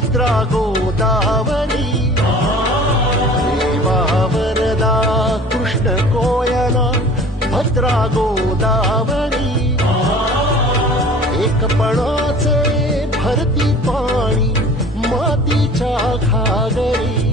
भद्रा गोदावरी देवा वरदा कृष्ण कोयना भद्रा गोदावरी एकपणाचे भरती पाणी मातीच्या घागरी